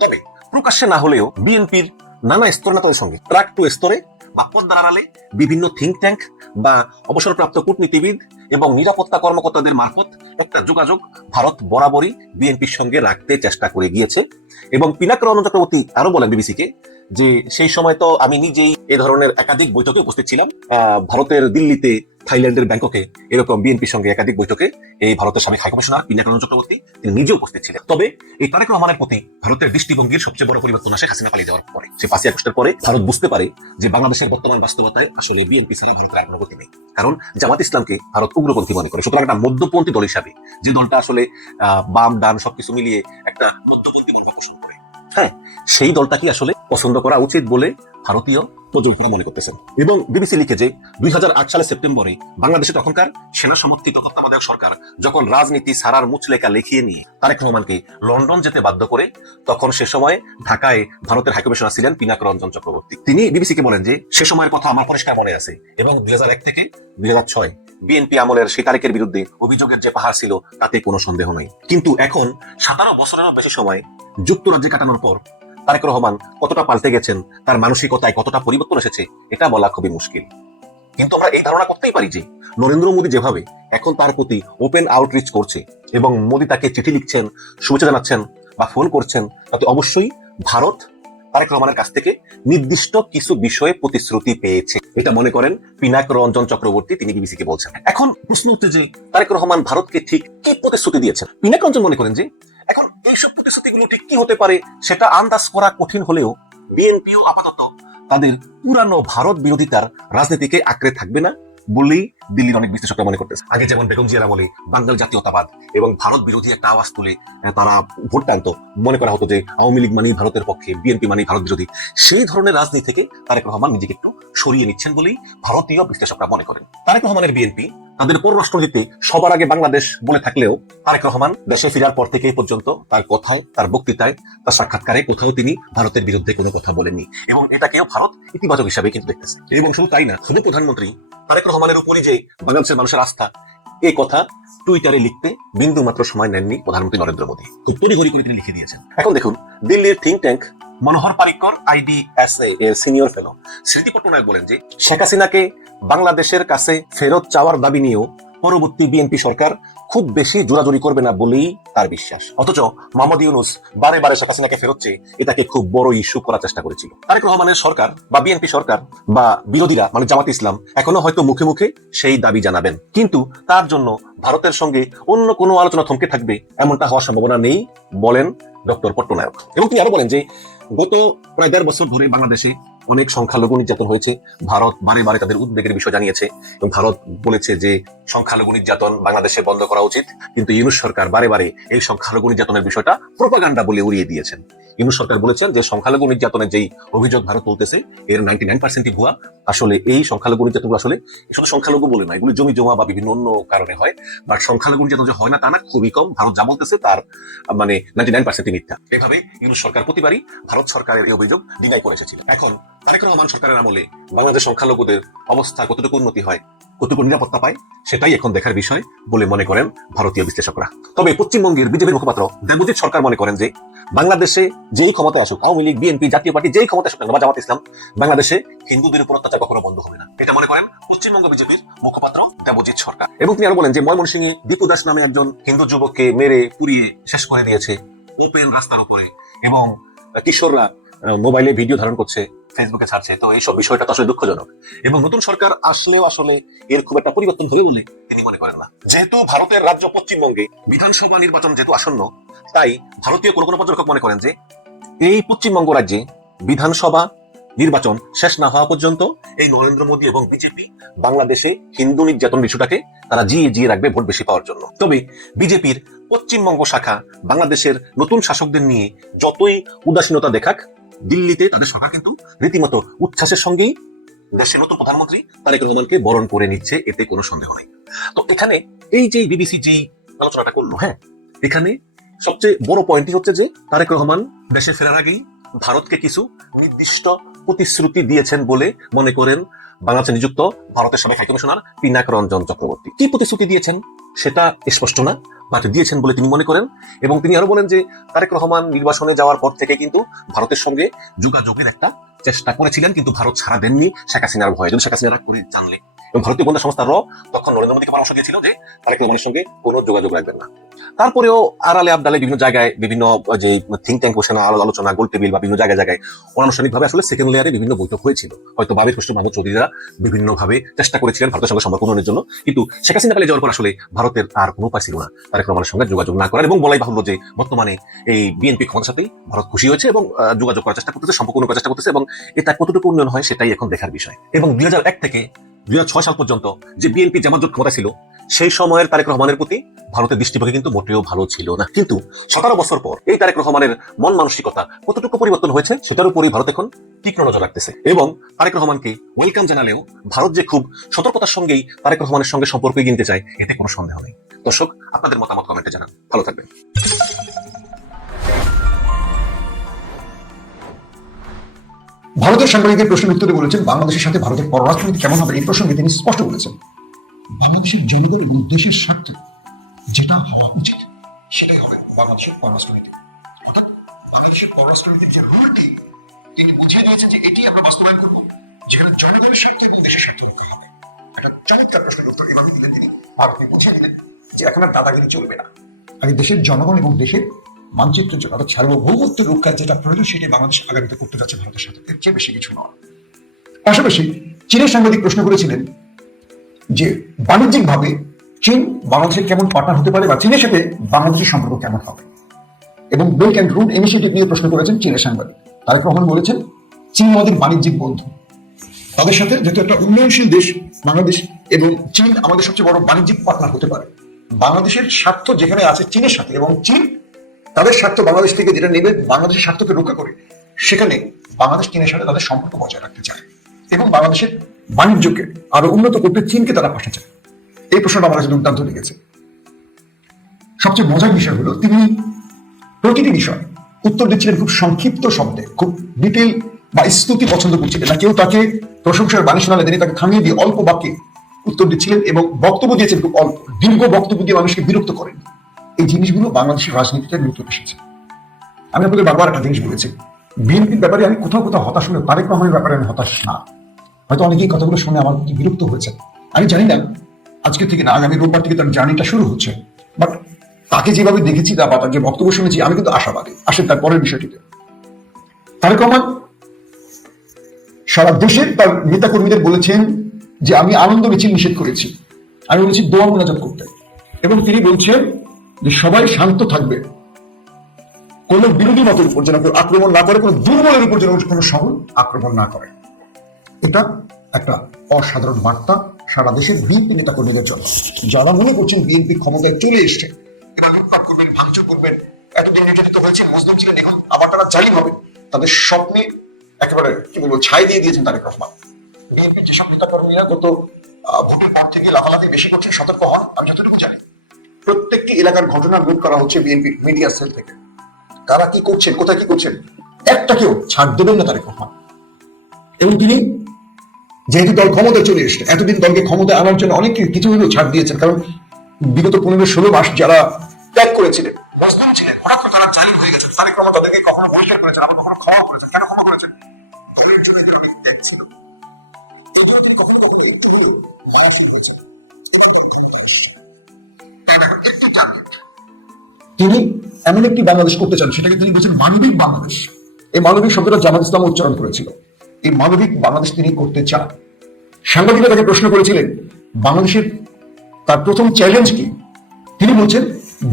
তবে প্রকাশ্যে না হলেও বিএনপির নানা স্তরের সঙ্গে ট্রাক টু স্তরে বা পর্দার আড়ালে বিভিন্ন থিঙ্ক ট্যাঙ্ক বা অবসরপ্রাপ্ত কূটনীতিবিদ এবং নিরাপত্তা কর্মকর্তাদের মারফত একটা যোগাযোগ ভারত বরাবরই বিএনপির সঙ্গে রাখতে চেষ্টা করে গিয়েছে। এবং পিনাক রঞ্জন চক্রবর্তী আরো বলেন বিবিসিকে যে সেই সময় তো আমি নিজেই এ ধরনের একাধিক বৈঠকে উপস্থিত ছিলাম, ভারতের দিল্লিতে, থাইল্যান্ডের ব্যাংককে এরকম বিএনপির সঙ্গে একাধিক বৈঠকে এই ভারতের সাবেক হাইকমিশনার পিনাক রঞ্জন চক্রবর্তী তিনি নিজে উপস্থিত ছিলেন। তবে এই তারেক রহমানের প্রতি ভারতের দৃষ্টিভঙ্গির সবচেয়ে বড় পরিবর্তন আসে হাসিনা পালিয়ে যাওয়ার পরে। সে 5ই আগস্টের পরে ভারত বুঝতে পারে যে বাংলাদেশের বর্তমান বাস্তবতায় আসলে বিএনপি ছাড়া ভারতের কোনো গতি নেই, কারণ জামাত ইসলামকে ভারত উগ্রপন্থী মনে করে। সুতরাং একটা মধ্যপন্থী দল হিসাবে যে দলটা আসলে বাম ডান সবকিছু মিলিয়ে একটা মধ্যপন্থী মনোভাব পোষণ করে, হ্যাঁ, সেই দলটাকে আসলে পছন্দ করা উচিত বলে ভারতীয় পর্যবেক্ষকরা মনে করতেছেন। এবং বিবিসি লিখে যে 2008 সালের সেপ্টেম্বরে বাংলাদেশে তখনকার সেনা সমর্থিত তত্ত্বাবধায়ক সরকার যখন রাজনীতি সারার মুচলেকা লিখিয়ে নিয়ে তারেক রহমানকে লন্ডন যেতে বাধ্য করে, তখন সে সময় ঢাকায় ভারতের হাইকমিশনার ছিলেন পিনাক রঞ্জন চক্রবর্তী। তিনি বিবিসিকে বলেন যে সে সময়ের কথা আমার পরিষ্কার মনে আছে, এবং 2001 থেকে 2006 বিএনপি আমলের সেই তারেকের বিরুদ্ধে অভিযোগের যে পাহাড় ছিল তাতে কোনো সন্দেহ নেই। কিন্তু এখন 17 বছরেরও বেশি সময় যুক্তরাজ্যে কাটানোর পর তারেক রহমান কতটা পাল্টে গেছেন, তার মানসিকতায় কতটা পরিবর্তন এসেছে, এটা বলা খুবই মুশকিল। কিন্তু আমরা এই ধারণা করতেই পারি যে নরেন্দ্র মোদী যেভাবে এখন তার প্রতি ওপেন আউটরিচ করছে এবং মোদী তাকে চিঠি লিখছেন, শুভেচ্ছা জানাচ্ছেন বা ফোন করছেন, তাতে অবশ্যই ভারত তারেক রহমানের কাছ থেকে নির্দিষ্ট কিছু বিষয়ে প্রতিশ্রুতি পেয়েছে, এটা মনে করেন পিনাক রঞ্জন চক্রবর্তী, তিনি বিবিসিকে বলছেন। এখন প্রশ্ন হচ্ছে যে তারেক রহমান ভারতকে ঠিক কি প্রতিশ্রুতি দিয়েছেন। পিনাক রঞ্জন মনে করেন যে এখন এইসব প্রতিশ্রুতিগুলো ঠিক কি হতে পারে সেটা আন্দাজ করা কঠিন হলেও বিএনপিও আপাতত তাদের পুরানো ভারত বিরোধিতার রাজনীতিকে আঁকড়ে থাকবে না বলেই দিল্লির অনেক বিশ্লেষকরা মনে করতেছে। আগে যেমন বেগম জিয়ার আমলে বাঙাল জাতীয়তাবাদ এবং ভারত বিরোধী একটা আওয়াজ তুলে তারা ভোট টানত, মনে করা হতো যে আওয়ামী লীগ মানেই ভারতের পক্ষে, বিএনপি মানেই ভারত বিরোধী, সেই ধরনের রাজনীতি থেকে তারেক রহমান নিজেকে একটু সরিয়ে নিচ্ছেন বলেই ভারতীয় বিশ্লেষকরা মনে করেন। তারেক রহমানের বিএনপি তাদের পররাষ্ট্রনীতিতে সবার আগে বাংলাদেশ বলে থাকলেও তারেক রহমান দেশে ফেরার পর থেকে পর্যন্ত তার কথায়, তার বক্তৃতায়, তার সাক্ষাৎকারে কোথাও তিনি ভারতের বিরুদ্ধে কোনো কথা বলেননি, এবং এটাকেও ভারত ইতিবাচক হিসাবে কিন্তু দেখতেছে। এবং শুধু তাই না, শুধু প্রধানমন্ত্রী তারেক রহমানের উপরই যে বাংলাদেশের মানুষের আস্থা, এই কথা টুইটারে লিখতে বিন্দু মাত্র সময় নেননি প্রধানমন্ত্রী নরেন্দ্র মোদী, খুব তড়িঘড়ি করে তিনি লিখে দিয়েছেন। এখন দেখুন, দিল্লির থিঙ্ক ট্যাঙ্ক মনোহর পারিক্কর IDSA এর সিনিয়র ফেলো স্মৃতি পট্টনায়ক বলেন যে শেখ হাসিনাকে বাংলাদেশের কাছে ফেরত চাওয়ার দাবি নিয়েও পরবর্তী বিএনপি সরকার খুব বেশি জোরাজুরি করবে না বলেই তার বিশ্বাস। অথচ মোহাম্মদ ইউনূস বারে বারে শেখ হাসিনাকে ফেরত চেয়ে এটাকে খুব বড় ইস্যু করার চেষ্টা করেছিল। তারেক রহমানের সরকার বা বিএনপি সরকার বা বিরোধীরা মানে জামাত ইসলাম এখনো হয়তো মুখে মুখে সেই দাবি জানাবেন, কিন্তু তার জন্য ভারতের সঙ্গে অন্য কোনো আলোচনা থমকে থাকবে এমনটা হওয়ার সম্ভাবনা নেই বলেন ডক্টর পট্টনায়ক। এবং তিনি আরো বলেন যে গত প্রায় 1.5 বছর ধরে বাংলাদেশে অনেক সংখ্যালঘু নির্যাতন হয়েছে। ভারত বারে বারে তাদের উদ্বেগের বিষয় জানিয়েছে এবং ভারত বলেছে যে সংখ্যালঘু নির্যাতন বাংলাদেশে বন্ধ করা উচিত, কিন্তু ইউনূস সরকার বারে বারে এই সংখ্যালঘু নির্যাতনের বিষয়টা প্রোপাগান্ডা বলে উড়িয়ে দিয়েছেন। ইউনূস সরকার বলেছেন যে সংখ্যালঘু নির্যাতনের যেই অভিযোগ ভারত তুলতেছে এর 99%ই ভুয়া। আসলে এই সংখ্যালঘু নির্যাতনগুলো আসলে শুধু সংখ্যালঘু বলে নয়, এগুলো জমি জমা বা বিভিন্ন অন্য কারণে হয়, বাট সংখ্যালঘু নির্যাতন যে হয় না তা না, খুবই কম। ভারত যা বলতেছে তার মানে 99% মিথ্যা। এভাবে ইউনূস সরকার প্রতিবারই ভারত সরকারের এই অভিযোগ ডিনাই করে এসেছিল। এখন তারেক রহমান সরকারের আমলে বাংলাদেশ সংখ্যালঘুদের অবস্থা কতটুকু উন্নতি হয়, কতটুকু নিরাপত্তা পায়, সেটাই এখন দেখার বিষয় বলে মনে করেন ভারতীয় বিশ্লেষকরা। তবে পশ্চিমবঙ্গের বিজেপির মুখপাত্র দেবজিৎ সরকার মনে করেন যে বাংলাদেশে যেই ক্ষমতায় আসুক, আওয়ামী লীগ, বিএনপি, জাতীয় পার্টি যেই ক্ষমতায় আসুক বা জামাত ইসলাম, বাংলাদেশে হিন্দুদের উপর অত্যাচার কখনো বন্ধ হবে না, এটা মনে করেন পশ্চিমবঙ্গ বিজেপির মুখপাত্র দেবজিৎ সরকার। এবং তিনি আরো বলেন যে ময়মনসিংহে দীপু দাস নামে একজন হিন্দু যুবককে মেরে পুড়িয়ে শেষ করে দিয়েছে ওপেন রাস্তার উপরে, এবং কিশোররা মোবাইলে ভিডিও ধারণ করছে, ফেসবুকে ছাড়ছে। তো এইসব বিষয়টা তো আসলে দুঃখজনক এবং নতুন সরকার আসলেও আসলে এর খুব একটা পরিবর্তন হবে বলে তিনি মনে করেন না। যেহেতু ভারতের রাজ্য পশ্চিমবঙ্গে বিধানসভা নির্বাচন যেহেতু আসন্ন, তাই ভারতীয় কোনো কোনো পর্যবেক্ষক মনে করেন যে এই পশ্চিমবঙ্গ রাজ্যে বিধানসভা নির্বাচন শেষ না হওয়া পর্যন্ত এই নরেন্দ্র মোদী এবং বিজেপি বাংলাদেশে হিন্দু নির্যাতন ইস্যুটাকে তারা জিয়ে রাখবে ভোট বেশি পাওয়ার জন্য। তবে বিজেপির পশ্চিমবঙ্গ শাখা বাংলাদেশের নতুন শাসকদের নিয়ে যতই উদাসীনতা দেখাক, দিল্লিতে তাদের সরকার কিন্তু রীতিমতো উচ্ছ্বাসের সঙ্গেই দেশের নতুন প্রধানমন্ত্রী তারেক রহমানকে বরণ করে নিচ্ছে, এতে কোনো সন্দেহ নেই। তো এখানে এই যে বিবিসি যে আলোচনাটা করলো, হ্যাঁ, এখানে সবচেয়ে বড় পয়েন্টই হচ্ছে যে তারেক রহমান দেশে ফেরার আগেই ভারতকে কিছু নির্দিষ্ট প্রতিশ্রুতি দিয়েছেন বলে মনে করেন বাংলাদেশে নিযুক্ত ভারতের সাবেক হাইকমিশনার পিনাক রঞ্জন চক্রবর্তী। কি প্রতিশ্রুতি দিয়েছেন সেটা স্পষ্ট না, বাট দিয়েছেন বলে তিনি মনে করেন। এবং তিনি আরো বলেন যে তারেক রহমান নির্বাসনে যাওয়ার পর থেকে কিন্তু ভারতের সঙ্গে যোগাযোগের একটা চেষ্টা করেছিলেন, কিন্তু ভারত ছাড়া দেননি শেখ হাসিনার ভয়ে। যদি শেখ হাসিনা রাগ করে জানলে, এবং ভারতীয় গোয়েন্দা সংস্থা র তখন নরেন্দ্র মোদীকে পরামর্শ দিয়েছিল যে তারেক রহমানের সঙ্গে কোনো যোগাযোগ রাখবেন না। তারপরেও আড়ালে আবদালে বিভিন্ন জায়গায় বিভিন্ন যে থিঙ্ক ট্যাঙ্ক বসে আলোচনা, গোল টেবিল বা বিভিন্ন জায়গায় জায়গায় অনানুষ্ঠানিক ভাবে আসলে সেকেন্ড লেয়ারে বিভিন্ন বৈঠক হয়েছিল। হয়তো বাবির খুশরু মাহমুদ চৌধুরীরা বিভিন্ন ভাবে চেষ্টা করেছিলেন ভারতের সঙ্গে সম্পর্ক উন্নয়নের জন্য, কিন্তু শেখ হাসিনা পালিয়ে যাওয়ার পর আসলে ভারতের আর কোনো উপায় ছিল না তারেক রহমানের সঙ্গে যোগাযোগ না করার। এবং বলাই বাহুল্য যে বর্তমানে এই বিএনপি ক্ষমতার সাথেই ভারত খুশি হয়েছে এবং যোগাযোগ করার চেষ্টা করতেছে, সম্পর্ক করার চেষ্টা করতেছে, এবং এটা কতটুকু উন্নয়ন হয় সেটাই এখন দেখার বিষয়। এবং 2001 থেকে 2006 সাল পর্যন্ত যে বিএনপি জামাত জোট ক্ষমতা ছিল, সেই সময়ের তারেক রহমানের প্রতি ভারতের দৃষ্টিভঙ্গি কিন্তু মোটেও ভালো ছিল না। কিন্তু 17 বছর পর এই তারেক রহমানের মন মানসিকতা কতটুকু পরিবর্তন হয়েছে সেটার উপরই ভারত এখন তীক্ষ্ণ নজর রাখতেছে। এবং তারেক রহমানকে ওয়েলকাম জানালেও ভারত যে খুব সতর্কতার সঙ্গেই তারেক রহমানের সঙ্গে সম্পর্ক কিনতে চায়, এতে কোনো সন্দেহ নেই। দর্শক, আপনাদের মতামত কমেন্টে জানান। ভালো থাকবেন। ভারতের সাংবাদিকদের প্রশ্নের উত্তরে বলেছেন বাংলাদেশের সাথে ভারতের পররাষ্ট্রনীতি কেমন হবে এই প্রসঙ্গে তিনি স্পষ্ট বলেছেন বাংলাদেশের জনগণ এবং দেশের স্বার্থে যেটা হওয়া উচিত সেটাই হবে বাংলাদেশের পররাষ্ট্রনীতি। অর্থাৎ বাংলাদেশের পররাষ্ট্রনীতির যে রুলটি তিনি বুঝিয়ে দিয়েছেন যে এটি আমরা বাস্তবায়ন করবো, যেখানে জনগণের স্বার্থ এবং দেশের স্বার্থ রক্ষা হবে। একটা চমৎকার প্রশ্নের উত্তর এভাবে দিলেন তিনি, ভারতকে বুঝিয়ে দিলেন যে এখন আর দাদাগিরি চলবে না। আগে দেশের জনগণ এবং দেশের মানচিত্রের জন্য অর্থাৎ সার্বভৌমত্বের রক্ষার যেটা প্রয়োজন সেটাই বাংলাদেশ আগামীতে করতে যাচ্ছে ভারতের সাথে, এর চেয়ে বেশি কিছু নয়। পাশাপাশি চীনের সাংবাদিক প্রশ্ন করেছিলেন যে বাণিজ্যিকভাবে চীন বাংলাদেশের কেমন পার্টনার হতে পারে বা চীনের সাথে বাংলাদেশের সম্পর্ক কেমন হবে, এবং বেল্ট অ্যান্ড রোড ইনিশিয়েটিভ নিয়ে প্রশ্ন করেছেন চীনের সাংবাদিক। তারেক রহমান বলেছেন চীন আমাদের বাণিজ্যিক বন্ধু, তাদের সাথে যেহেতু একটা উন্নয়নশীল দেশ বাংলাদেশ এবং চীন আমাদের সবচেয়ে বড় বাণিজ্যিক পার্টনার হতে পারে। বাংলাদেশের স্বার্থ যেখানে আছে চীনের সাথে, এবং চীন তাদের স্বার্থ বাংলাদেশ থেকে যেটা নেবে বাংলাদেশের স্বার্থকে রক্ষা করে, সেখানে বাংলাদেশ চীনের সাথে তাদের সম্পর্ক বজায় রাখতে চায় এবং বাংলাদেশের বাণিজ্যকে আরো উন্নত করতে চীনকে তারা পাশে চায়। এই প্রশ্নটা আমার কাছে দুর্দান্ত লেগেছে। সবচেয়ে মজার বিষয় হলো তিনি প্রতিটি বিষয় উত্তর দিচ্ছিলেন খুব সংক্ষিপ্ত শব্দে, খুব ডিটেল বা স্তুতি পছন্দ করছিলেন না। কেউ তাকে প্রশংসার বাণী শোনালে তিনি তাকে থামিয়ে দিয়ে অল্প বাক্যে উত্তর দিচ্ছিলেন এবং বক্তব্য দিয়েছেন খুব অল্প, দীর্ঘ বক্তব্য দিয়ে মানুষকে বিরক্ত করেন। এই জিনিসগুলো বাংলাদেশের রাজনীতিতে নতুন এসেছে। আমি আপনাদের বারবার একটা জিনিস বলেছি বিএনপির ব্যাপারে আমি কোথাও কোথাও হতাশ হলেও তারেক রহমানের ব্যাপারে আমি হতাশ না। হয়তো অনেকেই কথাগুলো শুনে আমার প্রতি বিরক্ত হয়েছে, আমি জানি না আজকে থেকে না আগামী রোববার থেকে তার জার্নিটা শুরু হচ্ছে, বাট তাকে যেভাবে দেখেছি বা তার যে বক্তব্য শুনেছি আমি কিন্তু আশাবাদী। আসেন তার পরের বিষয়টিতে। তারেক রহমান সারা দেশের তার নেতাকর্মীদের বলেছেন যে আমি আনন্দ মিছিল নিষেধ করেছি, আমি বলেছি দোয়া মোনাজাত করতে, এবং তিনি বলছেন যে সবাই শান্ত থাকবে, কোন বিরোধী মতের উপর যেন কেউ আক্রমণ না করে, কোন দুর্বলের উপর যেন কোনো শহর আক্রমণ না করে। এটা একটা অসাধারণ বার্তা সারা দেশের বিএনপি নেতা কর্মীদের জন্য, যারা মনে করছেন বিএনপি ক্ষমতায় চলে এসছে, এবার লুটপাট করবেন, ভাঙচুর করবেন, এতদিন নির্যাতিত হয়েছে, মুসলিম ছিলেন, এখন আবার তারা জালিম হবে, তাদের স্বপ্নে একেবারে কি বলবো ছাই দিয়ে দিয়েছেন তারেক রহমান। বিএনপির যেসব নেতা কর্মীরা গত ভোটের পর থেকে লাফালাফি বেশি করছেন, সতর্ক হন। আমি যতটুকু জানি প্রত্যেকটি এলাকার ঘটনা নোট করা হচ্ছে বিএনপির মিডিয়া সেল থেকে, তারা কি করছেন, কোথায় কি করছেন, একটা কেউ ছাড় দেবেন না তারেক রহমান। এবং তিনি যেহেতু দল ক্ষমতায় চলে এসছে, এতদিন দলকে ক্ষমতায় আনার জন্য অনেক কিছু হলেও ছাড় দিয়েছেন, কারণ বিগত 15-16 মাস যারা ত্যাগ করেছিলেন, মুসলিম ছিলেন, হঠাৎ করে তারা জালিম হয়ে গেছেন, তারেক রহমান তাদেরকে কখনো বহিষ্কার করেছেন, আবার কখনো ক্ষমা করেছেন। কেন ক্ষমা করেছেন? দলের জন্য এদের অনেক ত্যাগ ছিল, এবার তিনি কখনো কখনো একটু হলেও মায়া শুরু করেছেন। তিনি এমন একটি বাংলাদেশ করতে চান, সেটাকে তিনি বলছেন মানবিক বাংলাদেশ। এই মানবিক শব্দটা জামাত ইসলাম উচ্চারণ করেছিল। এই মানবিক বাংলাদেশ তিনি করতে চান। সাংবাদিকরা তাকে প্রশ্ন করেছিলেন বাংলাদেশের তার প্রথম চ্যালেঞ্জ কি, তিনি বলছেন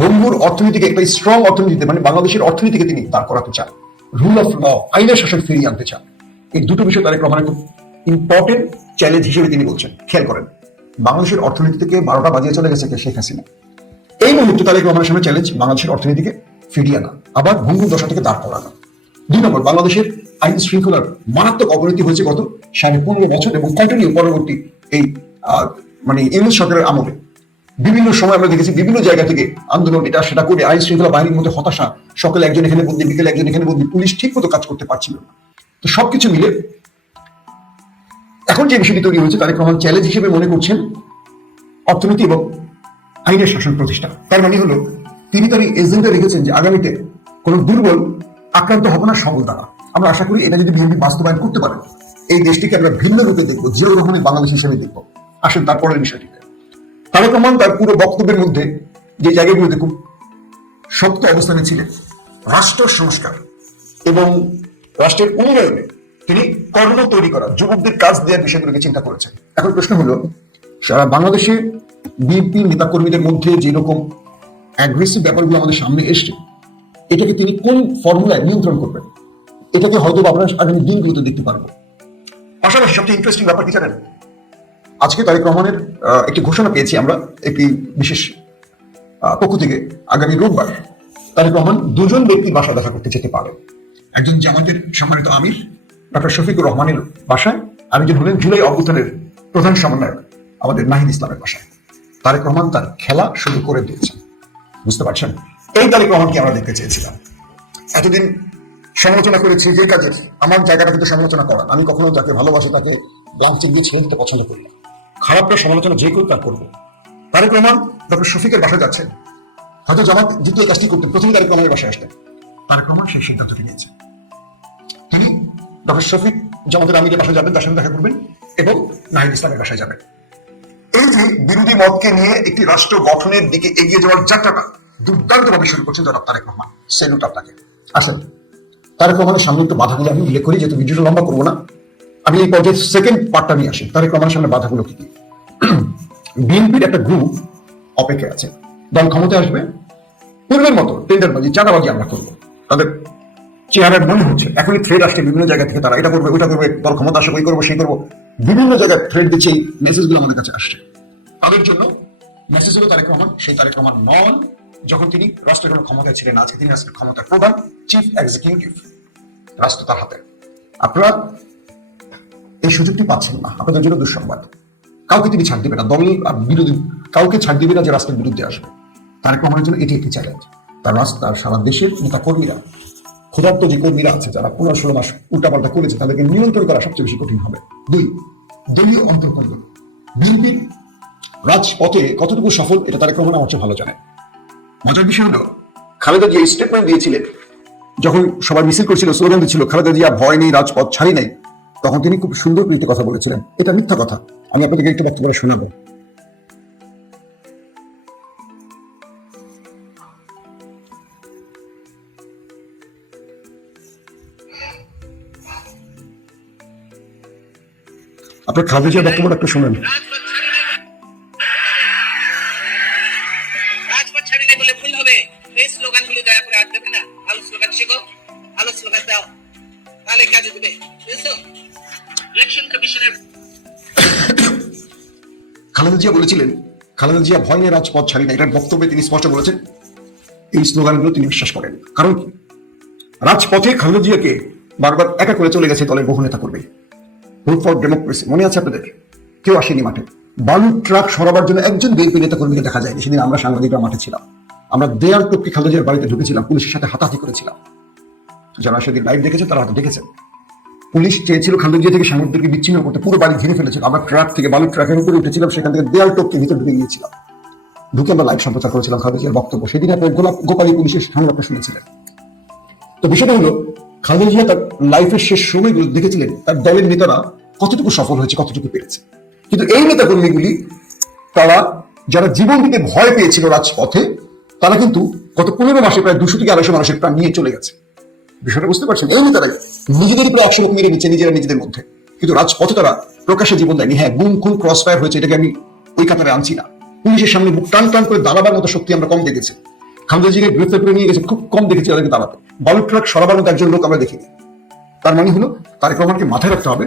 বঙ্গুর অর্থনীতিকে একটা স্ট্রং অর্থনীতিতে, মানে বাংলাদেশের অর্থনীতিকে তিনি দাঁড় করাতে চান, রুল অফ ল, আইনের শাসন ফিরিয়ে আনতে চান। এই দুটো বিষয় তারেক রহমানের খুব ইম্পর্টেন্ট চ্যালেঞ্জ হিসেবে তিনি বলছেন। খেয়াল করেন, বাংলাদেশের অর্থনীতি থেকে 12টা বাজিয়ে চলে গেছে শেখ হাসিনা। এই মুহূর্তে তারেক রহমানের সামনে চ্যালেঞ্জ বাংলাদেশের অর্থনীতিকে ফিরিয়ে আনা, আবার ভঙ্গুর দশা থেকে দাঁড় করানো। 2 নম্বর, বাংলাদেশের আইন শৃঙ্খলার মারাত্মক অবনতি হয়েছে গত 15.5 বছর এবং কন্টিনিউ পরবর্তী এই মানে ইউনূস সরকারের আমলে। বিভিন্ন সময় আমরা দেখেছি বিভিন্ন জায়গা থেকে আন্দোলন এটা সেটা করে আইন শৃঙ্খলা বাহিনীর মধ্যে হতাশা, সকালে একজন এখানে বদলি, বিকেলে একজন এখানে বদলি, পুলিশ ঠিক মতো কাজ করতে পারছিল না। তো সবকিছু মিলে এখন যে বিষয়টি তৈরি হয়েছে, তারেক রহমান চ্যালেঞ্জ হিসেবে মনে করছেন অর্থনীতি এবং আইনের শাসন প্রতিষ্ঠা। তার মানে হলো তিনি তার এজেন্ডা রেখেছেন যে আগামীতে কোনো দুর্বল আক্রান্ত হবে না সবল দ্বারা। আমরা আশা করি এটা যদি বিএনপি বাস্তবায়ন করতে পারে, এই দেশটিকে আমরা ভিন্ন রূপে দেখবো, জিয়াউর রহমানের বাংলাদেশ হিসেবে দেখবো। আসেন তারপরের বিষয়টিতে। তারেক রহমান তার পুরো বক্তব্যের মধ্যে যে জায়গাগুলোতে খুব শক্ত অবস্থানে ছিলেন, রাষ্ট্র সংস্কার এবং রাষ্ট্রের উন্নয়নে তিনি কর্ম তৈরি করা, যুবকদের কাজ দেওয়ার বিষয়গুলোকে চিন্তা করেছেন। এখন প্রশ্ন হলো, সারা বাংলাদেশে বিএনপি নেতাকর্মীদের মধ্যে যেরকম অ্যাগ্রেসিভ ব্যাপারগুলো আমাদের সামনে এসছে, এটাকে তিনি কোন ফর্মুলায় নিয়ন্ত্রণ করবেন, এটাকে হয়তো আমরা আগামী দিনগুলোতে দেখতে পারবো। পাশাপাশি সবচেয়ে ইন্টারেস্টিং ব্যাপার কি জানেন, আজকে তারেক রহমানের একটি ঘোষণা পেয়েছি আমরা একটি বিশেষ পক্ষ থেকে, আগামী রোববার তারেক রহমান 2 জন ব্যক্তির বাসায় দেখা করতে যেতে পারেন। একজন জামাতের সম্মানিত আমির ডক্টর শফিকুর রহমানের বাসায়, আরেকজন হলেন জুলাই অভ্যুত্থানের প্রধান সমন্বয়ক আমাদের নাহিদ ইসলামের বাসায়। তারেক রহমান তার খেলা শুরু করে দিয়েছেন, বুঝতে পারছেন? এই তারেক রহমানকে আমরা দেখতে চেয়েছিলাম। এতদিন সমালোচনা করেছি যে কাজের, আমার জায়গাটা কিন্তু সমালোচনা করা, আমি কখনো যাকে ভালোবাসি তাকে ব্লাঙ্ক চেক দিয়ে ছেড়ে দিতে পছন্দ করি না। খারাপটা সমালোচনা যে কেউ তার করবো। তারেক রহমান ডক্টর শফিকের বাসায় যাচ্ছেন, হয়তো জামাত দ্বিতীয় কাজটি করতেন, প্রথমে তারেক রহমানের বাসায় আসতেন। তারেক রহমান সেই সিদ্ধান্তটি নিয়েছেন, তিনি ডক্টর শফিক জামাতের আমিরের বাসায় যাবেন, তার সঙ্গে দেখা করবেন এবং নাহিদ ইসলামের বাসায় যাবেন। এই যে বিরোধী মতকে নিয়ে একটি রাষ্ট্র গঠনের দিকে এগিয়ে যাওয়ার যাত্রাটা দুর্দান্তভাবে শুরু করছেন জনাব তারেক রহমান। সেলুট আপনাকে। আসেন তারেক রহমানের সামনে একটু বাধাগুলো আমি উল্লেখ করি, যেহেতু ভিডিওটা লম্বা করবো না, আমি এই পর্যায়ে সেকেন্ড পার্টটা নিয়ে আসি। তারেক রহমানের সামনে বাধাগুলো কি কি? বিএনপির একটা গ্রুপ অপেক্ষা আছে, দল ক্ষমতায় আসবে, পূর্বের মতো টেন্ডারবাজি চাঁদাবাজি আমরা করবো। তাদের চেহারার মনে হচ্ছে এখনই থ্রেড আসছে বিভিন্ন জায়গা থেকে, তারা এটা করবে ওইটা করবে, দল ক্ষমতা আসবে, ওই করবো সেই করবো, বিভিন্ন জায়গায় থ্রেড দিচ্ছে। এই মেসেজগুলো আমাদের কাছে আসছে। তাদের জন্য মেসেজ হলো তারেক রহমান সেই তারেক রহমান নন যখন তিনি রাষ্ট্রের কোনো ক্ষমতায় ছিলেন। আজকে তিনি রাষ্ট্রের ক্ষমতার প্রধান, চিফ এক্সিকিউটিভ, রাষ্ট্র তার হাতে। আপনারা এই সুযোগটি পাচ্ছেন না, আপনাদের জন্য দুঃসংবাদ। কাউকে তিনি ছাড় দিবে না, দল আর বিরোধী কাউকে ছাড় দিবে না যে রাষ্ট্রের বিরুদ্ধে আসবে। তারেক রহমানের জন্য এটি একটি চ্যালেঞ্জ। তার রাস্তার সারা দেশের নেতা কর্মীরা, ক্ষুধার্ত যে কর্মীরা আছে যারা 15-16 মাস উল্টাপাল্টা করেছে, তাদেরকে নিয়ন্ত্রণ করা সবচেয়ে বেশি কঠিন হবে। 2, দলীয় অন্তর্কলহ। বিএনপির রাজপথে কতটুকু সফল এটা তারেক রহমান আমার চেয়ে ভালো জানে। মজার বিষয় হলো, খালেদা যে স্টেটমেন্ট দিয়েছিলেন যখন সবাই মিছিল করছিল, স্লোগান দিচ্ছিল খালেদা জিয়া ভয় নেই, রাজপথ ছাড়ি নাই, তখন তিনি খুব সুন্দর প্রীতি কথা বলেছিলেন। এটা মিথ্যা কথা। আমি আপনাদেরকে একটু বক্তব্য শোনাবো। আপনার খালেদা জিয়ার বক্তব্যটা একটু শুনেন। রাজপথ ছাড়ি নেই বলে ভুল হবে। এই স্লোগানগুলো দয়া করে আর দেবে না। ভালো স্লোগান শেখো, ভালো স্লোগান দাও, তাহলে কাজে দেবে। বুঝছো? ইলেকশন কমিশনের খালেদা জিয়া বলেছিলেন খালেদা জিয়া ভয় নিয়ে রাজপথ ছাড়ি না, এটার বক্তব্যে তিনি স্পষ্ট বলেছেন এই স্লোগানগুলো তিনি বিশ্বাস করেন। কারণ কি, রাজপথে খালেদা জিয়াকে বারবার একা করে চলে গেছে দলের বহু নেতা করবে। ভোট ফর ডেমোক্রেসি মনে আছে আপনাদের? কেউ আসেনি মাঠে। বালু ট্রাক সরাবার জন্য একজন বিএনপি নেতা কর্মীকে দেখা যায়নি। সেদিন আমরা সাংবাদিকরা মাঠে ছিলাম। আমরা দেয়াল টপকে খালেদা জিয়ার বাড়িতে ঢুকেছিলাম, পুলিশের সাথে হাতাহাতি করেছিলাম। যারা সেদিন লাইভ দেখেছেন তারা হয়তো দেখেছেন। পুলিশ চেয়েছিল খালেদা জিয়া থেকে সাংবাদিকদেরকে বিচ্ছিন্ন করতে, পুরো বাড়ি ঘিরে ফেলেছিল। আমরা ট্রাক থেকে বালু ট্রাকের উপরে উঠেছিলাম, সেখান থেকে দেয়াল টপকে ভিতরে ঢুকে গিয়েছিলাম। ঢুকে আমরা লাইভ সম্প্রচার করেছিলাম খালেদা জিয়ার বক্তব্য। সেদিন আপনার গোপালী পুলিশের সংবাদটা শুনেছিলেন। তো বিষয়টা হলো, খালেদা জিয়া তার লাইফের শেষ সময়গুলো দেখেছিলেন তার দলের নেতারা কতটুকু সফল হয়েছে, কতটুকু পেরেছে। কিন্তু এই নেতা কর্মীগুলি, তারা যারা জীবন দিতে ভয় পেয়েছিল রাজপথে, তারা কিন্তু গত 15 মাসে প্রায় 200 থেকে 250 মানুষের প্রাণ নিয়ে চলে গেছে। বিষয়টা বুঝতে পারছেন? এই নেতারা নিজেদের প্রায় 100 লোক মেরে নিচ্ছে নিজেরা নিজেদের মধ্যে, কিন্তু রাজপথে তারা প্রকাশ্যে জীবন দেয়নি। হ্যাঁ, গুম খুন ক্রস ফায়ার হয়েছে, এটাকে আমি ওই কাতারে আনছি না। পুলিশের সামনে মুখ টান টান করে দাঁড়াবার মতো শক্তি আমরা কম দেখেছি। খালেদা জিয়াকে গ্রেফতার করে নিয়ে গেছে, খুব কম দেখেছি তাদেরকে দাঁড়াতে। বালু ট্রাক সরাবার মতো একজন লোক আমরা দেখিনি। তার মানে হলো, তারেক রহমানকে মাথায় রাখতে হবে,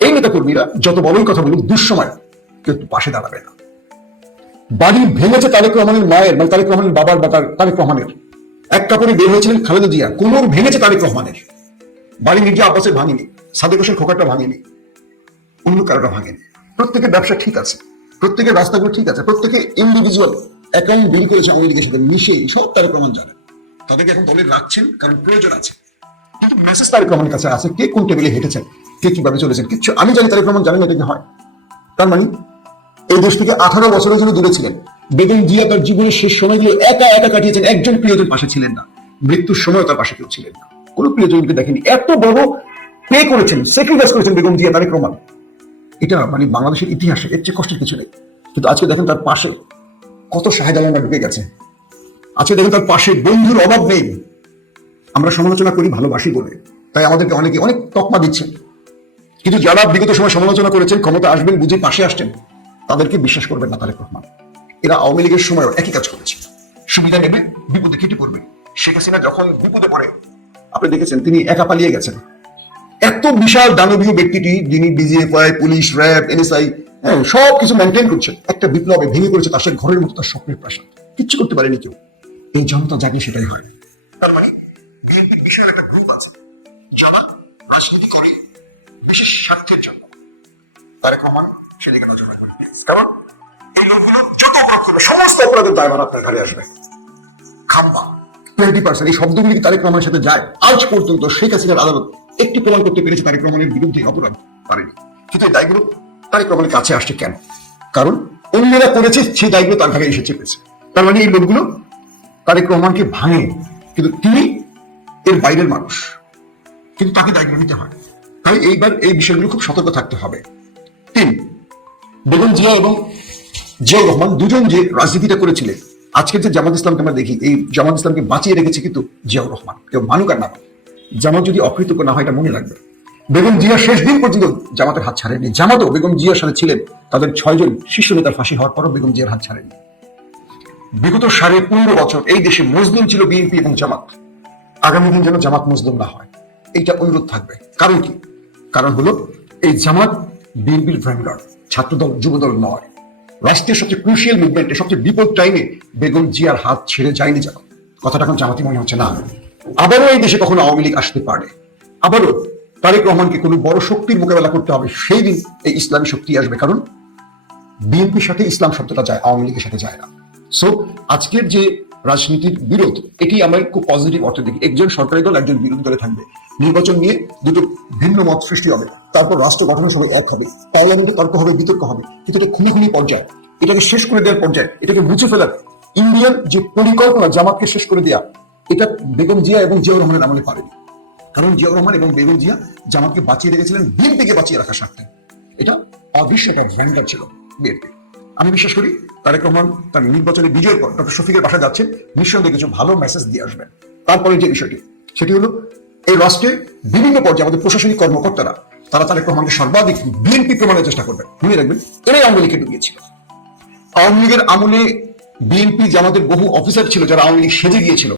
এই নেতা কর্মীরা যত বড়ই কথা বলুক, দুঃসময় কেউ পাশে দাঁড়াবে না। বাড়ি ভেঙেছে তারেক রহমানের মায়ের, মানে তারেক রহমানের বাবার বা তারেক রহমানের। এক কাপড়ে বের হয়েছিলেন খালেদা জিয়া, কোমর ভেঙেছে তারেক রহমানের। বাড়ি মির্জা আব্বাসের ভাঙেনি, সাদেক হোসেন খোকারটা ভাঙেনি, অন্য কারোটা ভাঙেনি। প্রত্যেকের ব্যবসা ঠিক আছে, প্রত্যেকের রাস্তাগুলো ঠিক আছে, প্রত্যেকে ইন্ডিভিজুয়াল অ্যাকাউন্ট বিল করেছে আওয়ামী লীগের সাথে মিশে, সব তারেক রহমান জানেন। তাদেরকে এখন দলে রাখছেন কারণ প্রয়োজন আছে, কিন্তু মেসেজ তারেক রহমানের কাছে আছে, কে কোন টেবিলে হেঁটেছেন, কে কিভাবে চলেছেন কিচ্ছু আমি জানি, তারেক রহমান জানেন এটা কি হয়। তার মানে এই দেশ থেকে 18 বছরের জন্য দূরে ছিলেন। বেগম জিয়া তার জীবনের শেষ সময়গুলো একা একা কাটিয়েছেন, একজন প্রিয়জন পাশে ছিলেন না, মৃত্যুর সময় তার পাশে কেউ ছিলেন না, কোনো প্রিয়জনকে দেখেনি। এত বড় পে করেছেন, স্যাক্রিফাইস করেছেন বেগম জিয়া, তারেক রহমান। এটা মানে বাংলাদেশের ইতিহাসে এর চেয়ে কষ্টের কিছু নেই। কিন্তু আজকে দেখেন তার পাশে কত শাহেদ আলমরা ঢুকে গেছে। আজকে দেখেন তার পাশে বন্ধুর অভাব নেই। আমরা সমালোচনা করি ভালোবাসি বলে, তাই আমাদেরকে অনেকে অনেক তকমা দিচ্ছেন, কিন্তু যারা বিগত সময় সমালোচনা করেছেন, ক্ষমতা আসবেন বুঝে পাশে আসছেন, তাদেরকে বিশ্বাস করবেন না তারেক রহমান। এরা আওয়ামী লীগের সময় একই কাজ করেছে, সুবিধা নেবে, বিপদে কেটে পড়বে। শেখ হাসিনা যখন বিপদে পড়ে, আপনি দেখেছেন তিনি একা পালিয়ে গেছেন। এত বিশাল দানবীয় ব্যক্তিটি, যিনি ডিজিএফআই, পুলিশ, র্যাব, এনএসআই, হ্যাঁ, সবকিছু মেনটেন করছে, একটা বিপ্লবে ভেঙে পড়েছে তার সাথে ঘরের মতো তার স্বপ্নের প্রাসাদ, কিচ্ছু করতে পারেনি কেউ। এই জনতা জাগে সেটাই হয়। তার মানে বিএনপির বিশাল একটা গ্রুপ আছে যারা রাজনীতি করে বিশেষ স্বার্থের জন্য। তারেক রহমান সেদিকে নজর রাখবেন প্লিজ, কারণ এই লোকগুলো যত অপরাধ করবে সমস্ত অপরাধের দায়ভার আপনার ঘাড়ে আসবে। খাম্বা 20% এই শব্দগুলি তারেক রহমানের সাথে যায়। আজ পর্যন্ত শেখ হাসিনার আদালত একটি প্রমাণ করতে পেরেছে তারেক রহমানের বিরুদ্ধে অপরাধ, পারেনি। কিন্তু এই দায়গুলো তারেক রহমানের কাছে আসছে কেন? কারণ অন্যরা করেছে, সেই দায়গুলো তার ঘাড়ে এসে চেপেছে। তার মানে এই লোকগুলো তারেক রহমানকে ভাঙে, কিন্তু তিনি এর বাইরের মানুষ, কিন্তু তাকে দায়গুলো নিতে হয়। তাই এইবার এই বিষয়গুলো খুব সতর্ক থাকতে হবে। 3, বেগম জিয়া এবং জিয়াউর রহমান দুজন যে রাজনীতিটা করেছিলেন, আজকের যে জামাত ইসলামকে আমরা দেখি, এই জামাত ইসলামকে বাঁচিয়ে রেখেছে কিন্তু জিয়াউর রহমান। কেউ মানুক আর না, জামাত যদি অকৃতজ্ঞ না হয় এটা মনে রাখবে। বেগম জিয়া শেষ দিন পর্যন্ত জামাতের হাত ছাড়েনি। জামাতও বেগম জিয়ার সাথে ছিলেন, তাদের 6 জন শীর্ষ নেতার ফাঁসি হওয়ার পরও বেগম জিয়ার হাত ছাড়েনি। বিগত 15.5 বছর এই দেশে মজলুম ছিল বিএনপি এবং জামাত। আগামী দিন যেন জামাত মজলুম না হয়, এইটা অনুরোধ থাকবে। কারণ কি? কারণ হলো এই জামাত বিএনপির ভ্যানগার্ড, ছাত্রদল, যুবদল নয়। রাষ্ট্রের সবচেয়ে ক্রুশিয়াল মুভমেন্টে, সবচেয়ে বিপদ টাইমে বেগম জিয়ার হাত ছেড়ে যায়নি যেন। কথাটা এখন জামাতি মনে হচ্ছে না। আবারও এই দেশে কখনো আওয়ামী লীগ আসতে পারে, আবারও তারেক রহমানকে কোনো বড় শক্তির মোকাবেলা করতে হবে, সেই দিন এই ইসলামী শক্তি আসবে। কারণ বিএনপির সাথে ইসলাম শব্দটা যায়, আওয়ামী লীগের সাথে যায় না। সো আজকের যে রাজনীতির বিরোধ, এটি আমরা খুব পজিটিভ অর্থে দেখি। একজন সরকারি দল, একজন বিরোধী দলে থাকবে, নির্বাচন নিয়ে দুটো ভিন্ন মত সৃষ্টি হবে, তারপর রাষ্ট্র গঠনের সময় এক হবে, পার্লামেন্টে তর্ক হবে, বিতর্ক হবে, কিন্তু এটা খুনি পর্যায়ে, এটাকে শেষ করে দেওয়ার পর্যায়ে, এটাকে মুছে ফেলার ইন্ডিয়ান যে পরিকল্পনা জামাতকে শেষ করে দেওয়া, এটা বেগম জিয়া এবং জিয়াউর রহমানের আমলে পারেনি। কারণ জিয়াউর রহমান এবং বেগম জিয়া জামাতকে বাঁচিয়ে রেখেছিলেন বিএনপিকে বাঁচিয়ে রাখার স্বার্থে। এটা অবিশ্বাস্য ভ্যান্ডার ছিল বিএনপি। আমি বিশ্বাস করি তারেক রহমান তার নির্বাচনে বিজয়ের পর ডক্টর শফিকের বাসা যাচ্ছেন, নিঃসন্দেহে কিছু ভালো মেসেজ দিয়ে আসবেন। তারপরে যে বিষয়টি সেটি হলো এই রাষ্ট্রে বিভিন্ন পর্যায়ে আমাদের প্রশাসনিক কর্মকর্তারা তারা তারেক রহমানকে সর্বাধিক বিএনপি প্রমাণের চেষ্টা করবেন। মনে রাখবেন এরাই আওয়ামী লীগকে ডুবিয়েছিল। আওয়ামী লীগের আমলে বিএনপি জামাতের বহু অফিসার ছিল যারা আওয়ামী লীগ সেজে গিয়েছিল।